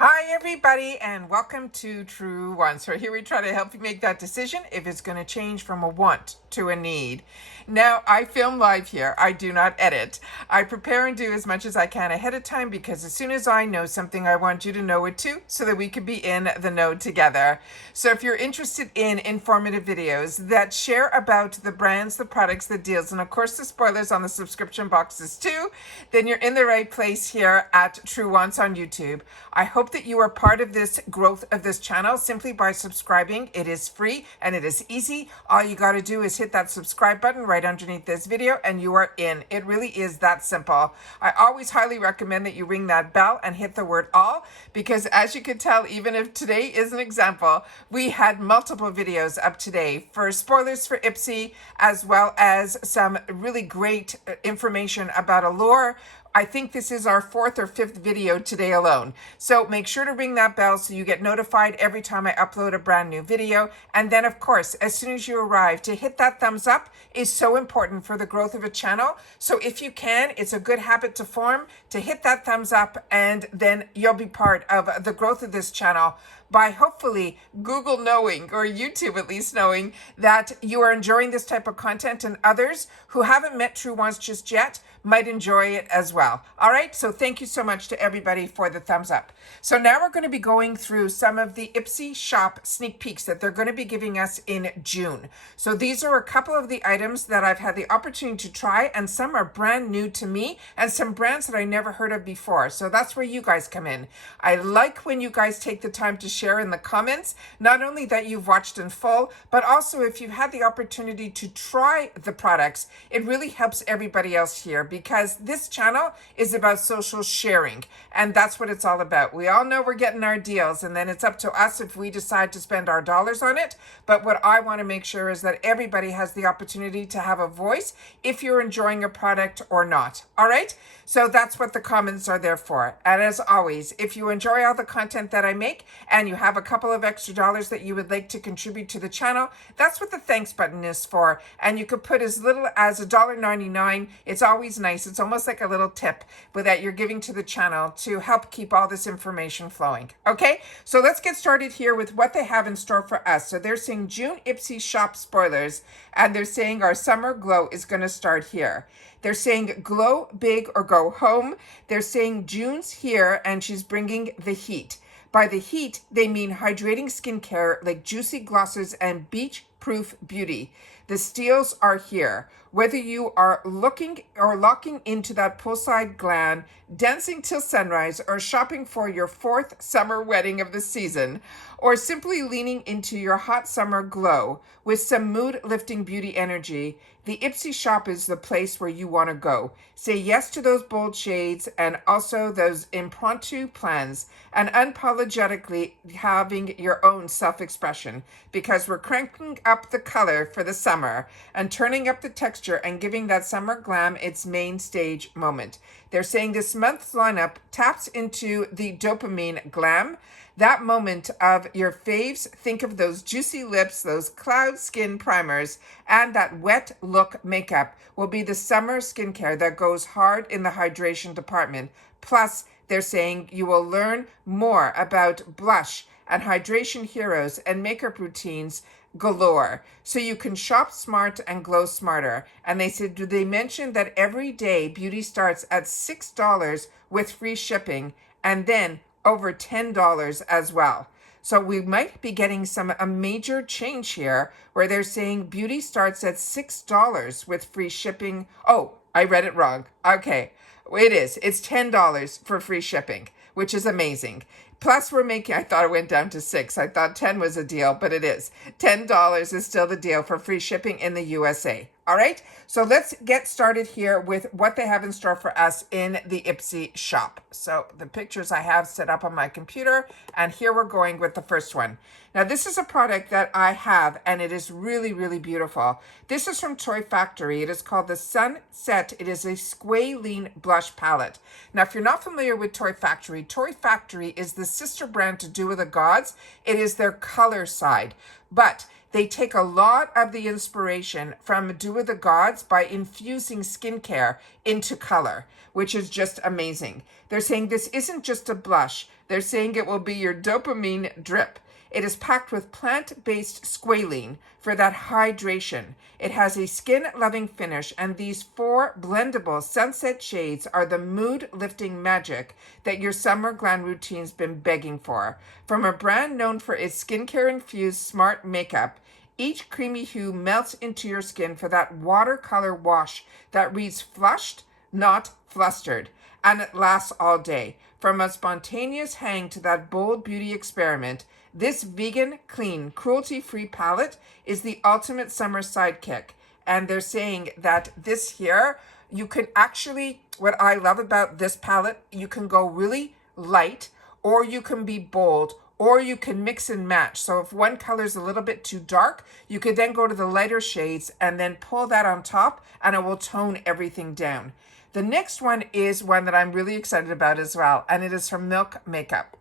Hi everybody and welcome to Truewants. So here we try to help you make that decision if it's going to change from a want to a need. Now I film live here. I do not edit. I prepare and do as much as I can ahead of time because as soon as I know something I want you to know it too so that we can be in the know together. So if you're interested in informative videos that share about the brands, the products, the deals, and of course the spoilers on the subscription boxes too, then you're in the right place here at Truewants on YouTube. I hope that you are part of this growth of this channel simply by subscribing. It is free and it is easy. All you got to do is hit that subscribe button right underneath this video and you are in. It really is that simple. I always highly recommend that you ring that bell and hit the word all, because as you can tell, even if today is an example, we had multiple videos up today for spoilers for IPSY, as well as some really great information about Allure. I think this is our 4th or 5th video today alone. So make sure to ring that bell so you get notified every time I upload a brand new video. And then of course, as soon as you arrive, to hit that thumbs up is so important for the growth of a channel. So if you can, it's a good habit to form to hit that thumbs up, and then you'll be part of the growth of this channel by hopefully Google knowing, or YouTube at least knowing, that you are enjoying this type of content and others who haven't met Truewants just yet might enjoy it as well. All right, so thank you so much to everybody for the thumbs up. So now we're going to be going through some of the IPSY shop sneak peeks that they're going to be giving us in June. So these are a couple of the items that I've had the opportunity to try, and some are brand new to me and some brands that I never heard of before. So that's where you guys come in. I like when you guys take the time to share in the comments, not only that you've watched in full, but also if you've had the opportunity to try the products. It really helps everybody else here, because this channel is about social sharing, and that's what it's all about. We all know we're getting our deals, and then it's up to us if we decide to spend our dollars on it. But what I want to make sure is that everybody has the opportunity to have a voice if you're enjoying a product or not. All right, so that's what the comments are there for. And as always, if you enjoy all the content that I make and you have a couple of extra dollars that you would like to contribute to the channel, that's what the thanks button is for. And you could put as little as $1.99. It's always nice. It's almost like a little tip that you're giving to the channel to help keep all this information flowing. Okay, so let's get started here with what they have in store for us. So they're saying June IPSY shop spoilers, and they're saying our summer glow is going to start here. They're saying glow big or go home. They're saying June's here and she's bringing the heat. By the heat, they mean hydrating skincare like juicy glosses and beach-proof beauty. The steals are here. Whether you are looking or locking into that poolside glam, dancing till sunrise, or shopping for your 4th summer wedding of the season, or simply leaning into your hot summer glow with some mood-lifting beauty energy, the IPSY shop is the place where you want to go. Say yes to those bold shades and also those impromptu plans, and unapologetically having your own self-expression, because we're cranking up the color for the summer and turning up the texture and giving that summer glam its main stage moment. They're saying this month's lineup taps into the dopamine glam, that moment of your faves. Think of those juicy lips, those cloud skin primers, and that wet look makeup will be the summer skincare that goes hard in the hydration department. Plus, they're saying you will learn more about blush and hydration heroes and makeup routines galore, so you can shop smart and glow smarter. And they said, do they mention that every day beauty starts at $6 with free shipping, and then over $10 as well. So we might be getting a major change here where they're saying beauty starts at $6 with free shipping. Oh, I read it wrong. Okay, it is. It's $10 for free shipping, which is amazing. Plus we're making, I thought it went down to 6. I thought 10 was a deal, but it is. $10 is still the deal for free shipping in the USA. All right, so let's get started here with what they have in store for us in the IPSY shop. So the pictures I have set up on my computer, and here we're going with the first one. Now this is a product that I have, and it is really, really beautiful. This is from Toy Factory. It is called the Sunset. It is a squalene blush palette. Now if you're not familiar with Toy Factory is the sister brand to Do With The Gods. It is their color side. But They take a lot of the inspiration from Do of the Gods by infusing skincare into color, which is just amazing. They're saying this isn't just a blush. They're saying it will be your dopamine drip. It is packed with plant-based squalene for that hydration. It has a skin-loving finish, and these 4 blendable sunset shades are the mood-lifting magic that your summer glam routine's been begging for. From a brand known for its skincare-infused smart makeup, each creamy hue melts into your skin for that watercolor wash that reads flushed, not flustered, and it lasts all day. From a spontaneous hang to that bold beauty experiment, this vegan, clean, cruelty-free palette is the ultimate summer sidekick. And they're saying that this here, you can actually, what I love about this palette, you can go really light, or you can be bold, or you can mix and match. So if one color is a little bit too dark, you could then go to the lighter shades and then pull that on top, and it will tone everything down. The next one is one that I'm really excited about as well, and it is from Milk Makeup.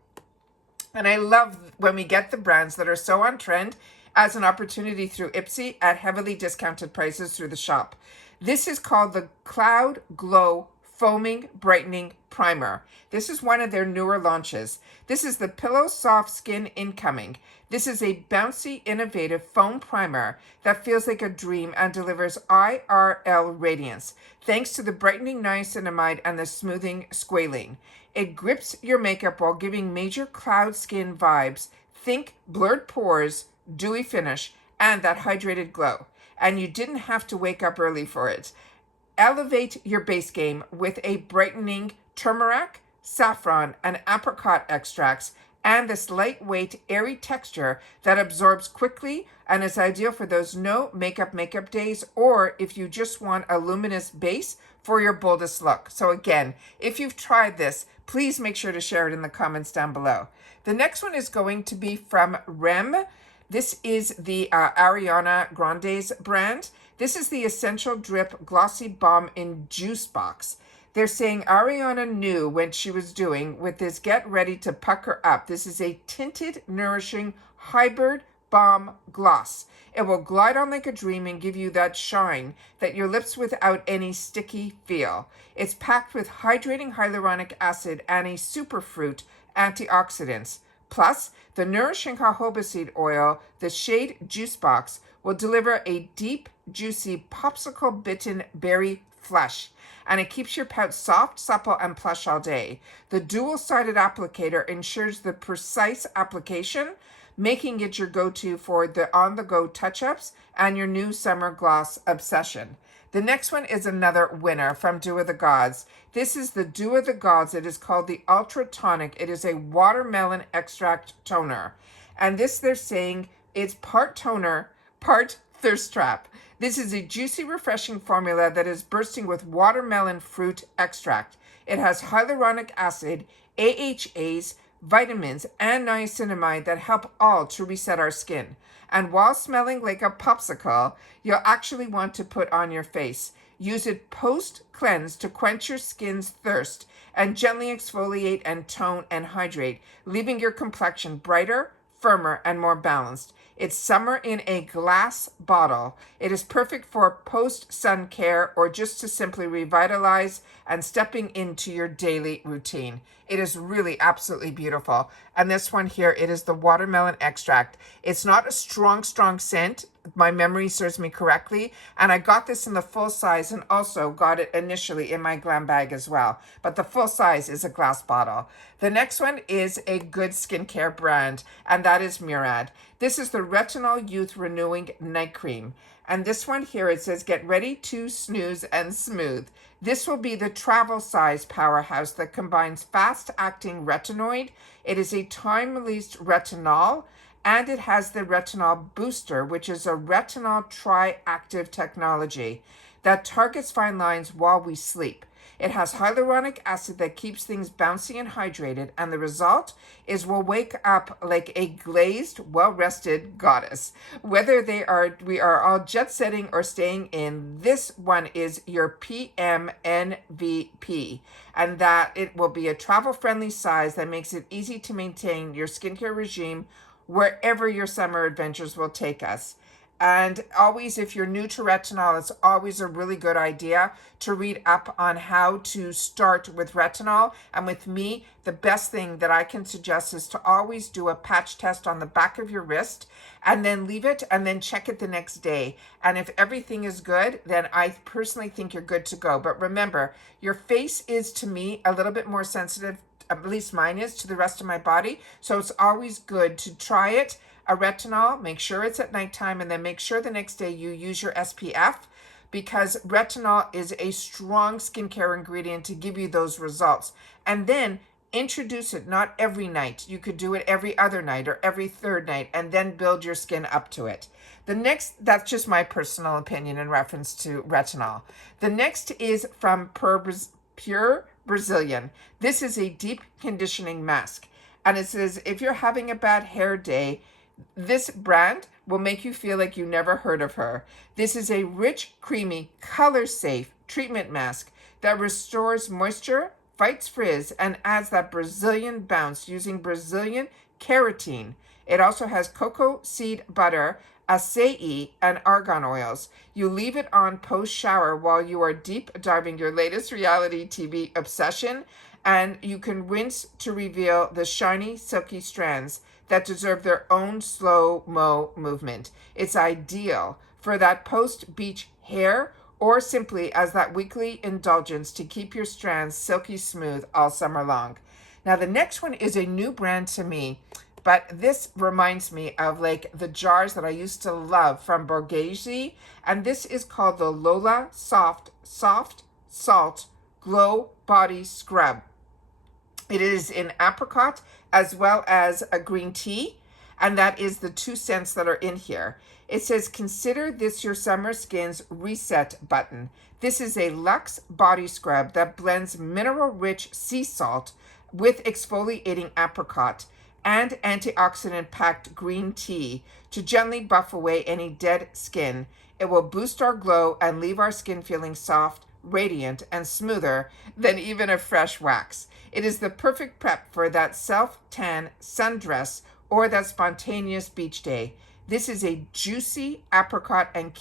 And I love when we get the brands that are so on trend as an opportunity through IPSY at heavily discounted prices through the shop. This is called the Cloud Glow Foaming Brightening Primer. This is one of their newer launches. This is the Pillow Soft Skin Incoming. This is a bouncy, innovative foam primer that feels like a dream and delivers IRL radiance, thanks to the brightening niacinamide and the smoothing squalene. It grips your makeup while giving major cloud skin vibes. Think blurred pores, dewy finish, and that hydrated glow. And you didn't have to wake up early for it. Elevate your base game with a brightening turmeric, saffron, and apricot extracts, and this lightweight, airy texture that absorbs quickly and is ideal for those no makeup days, or if you just want a luminous base for your boldest look. So again, if you've tried this, please make sure to share it in the comments down below. The next one is going to be from Rem. This is the Ariana Grande's brand. This is the Essential Drip Glossy Balm in Juice Box. They're saying Ariana knew when she was doing with this Get Ready to Pucker Up. This is a tinted, nourishing hybrid balm gloss. It will glide on like a dream and give you that shine that your lips without any sticky feel. It's packed with hydrating hyaluronic acid and a superfruit antioxidants. Plus, the nourishing jojoba seed oil, the shade Juice Box, will deliver a deep, juicy, popsicle bitten berry flush. And it keeps your pout soft, supple, and plush all day. The dual-sided applicator ensures the precise application, making it your go-to for the on-the-go touch-ups and your new summer gloss obsession. The next one is another winner from Do of the Gods. This is the Do of the Gods. It is called the Ultra Tonic. It is a watermelon extract toner. And this, they're saying, it's part toner, part thirst trap. This is a juicy, refreshing formula that is bursting with watermelon fruit extract. It has hyaluronic acid, AHAs, vitamins, and niacinamide that help all to reset our skin. And while smelling like a popsicle, you'll actually want to put on your face. Use it post-cleanse to quench your skin's thirst and gently exfoliate and tone and hydrate, leaving your complexion brighter, firmer, and more balanced. It's summer in a glass bottle. It is perfect for post-sun care or just to simply revitalize and stepping into your daily routine. It is really absolutely beautiful. And this one here, it is the watermelon extract. It's not a strong scent. My memory serves me correctly. And I got this in the full size and also got it initially in my glam bag as well. But the full size is a glass bottle. The next one is a good skincare brand, and that is Murad. This is the Retinol Youth Renewing Night Cream. And this one here, it says, get ready to snooze and smooth. This will be the travel size powerhouse that combines fast-acting retinoid. It is a time-released retinol, and it has the retinol booster, which is a retinol tri-active technology that targets fine lines while we sleep. It has hyaluronic acid that keeps things bouncy and hydrated, and the result is we'll wake up like a glazed, well-rested goddess. Whether we are all jet-setting or staying in, this one is your PMNVP, and that it will be a travel-friendly size that makes it easy to maintain your skincare regime wherever your summer adventures will take us. And always, if you're new to retinol, it's always a really good idea to read up on how to start with retinol. And with me, the best thing that I can suggest is to always do a patch test on the back of your wrist and then leave it and then check it the next day. And if everything is good, then I personally think you're good to go. But remember, your face is, to me, a little bit more sensitive, at least mine is, to the rest of my body. So it's always good to try it. A retinol, make sure it's at nighttime, and then make sure the next day you use your SPF, because retinol is a strong skincare ingredient to give you those results. And then introduce it, not every night. You could do it every other night or every third night, and then build your skin up to it. The next, that's just my personal opinion in reference to retinol. The next is from Pure Brazilian. This is a deep conditioning mask. And it says, if you're having a bad hair day, this brand will make you feel like you never heard of her. This is a rich, creamy, color-safe treatment mask that restores moisture, fights frizz, and adds that Brazilian bounce using Brazilian keratin. It also has cocoa seed butter, acai, and argan oils. You leave it on post-shower while you are deep diving your latest reality TV obsession, and you can rinse to reveal the shiny, silky strands that deserve their own slow-mo movement. It's ideal for that post-beach hair or simply as that weekly indulgence to keep your strands silky smooth all summer long. Now, the next one is a new brand to me, but this reminds me of like the jars that I used to love from Borghese, and this is called the Lola Soft Salt Glow Body Scrub. It is in apricot as well as a green tea, and that is the 2 scents that are in here. It says, consider this your summer skin's reset button. This is a luxe body scrub that blends mineral-rich sea salt with exfoliating apricot and antioxidant-packed green tea to gently buff away any dead skin. It will boost our glow and leave our skin feeling soft, radiant, and smoother than even a fresh wax. It is the perfect prep for that self-tan sundress or that spontaneous beach day. This is a juicy apricot and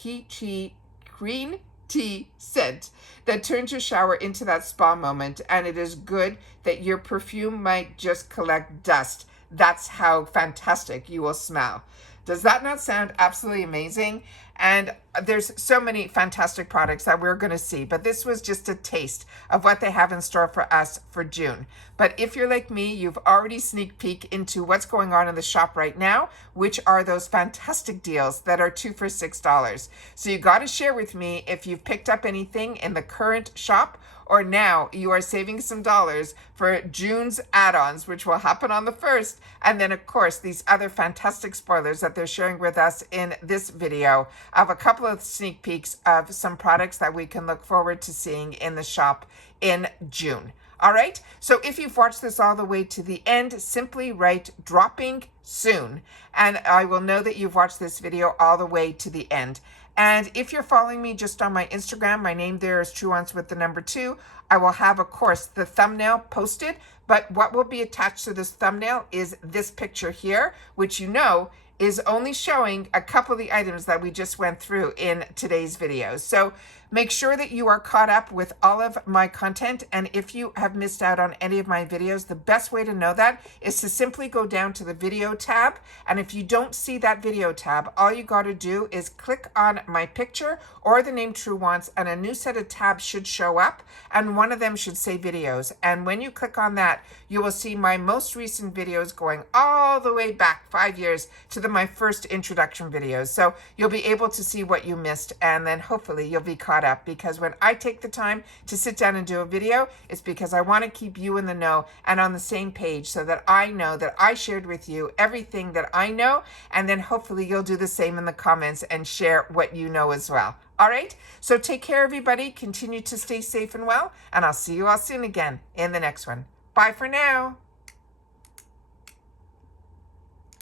green tea scent that turns your shower into that spa moment, and it is good that your perfume might just collect dust. That's how fantastic you will smell. Does that not sound absolutely amazing? And there's so many fantastic products that we're going to see, but this was just a taste of what they have in store for us for June. But if you're like me, you've already sneak peek into what's going on in the shop right now, which are those fantastic deals that are 2 for $6. So you got to share with me if you've picked up anything in the current shop, or now you are saving some dollars for June's add-ons, which will happen on the 1st. And then, of course, these other fantastic spoilers that they're sharing with us in this video of a couple of sneak peeks of some products that we can look forward to seeing in the shop in June. All right, so if you've watched this all the way to the end, simply write dropping soon, and I will know that you've watched this video all the way to the end. And if you're following me just on my Instagram, my name there is Truewants with the number 2. I will have, of course, the thumbnail posted, but what will be attached to this thumbnail is this picture here, which you know is only showing a couple of the items that we just went through in today's video. So make sure that you are caught up with all of my content. And if you have missed out on any of my videos, the best way to know that is to simply go down to the video tab. And if you don't see that video tab, all you got to do is click on my picture or the name Truewants, and a new set of tabs should show up. And one of them should say videos. And when you click on that, you will see my most recent videos going all the way back 5 years to my first introduction videos. So you'll be able to see what you missed, and then hopefully you'll be caught up, because when I take the time to sit down and do a video, it's because I want to keep you in the know and on the same page, so that I know that I shared with you everything that I know, and then hopefully you'll do the same in the comments and share what you know as well. All right, so take care, everybody. Continue to stay safe and well, and I'll see you all soon again in the next one. Bye for now.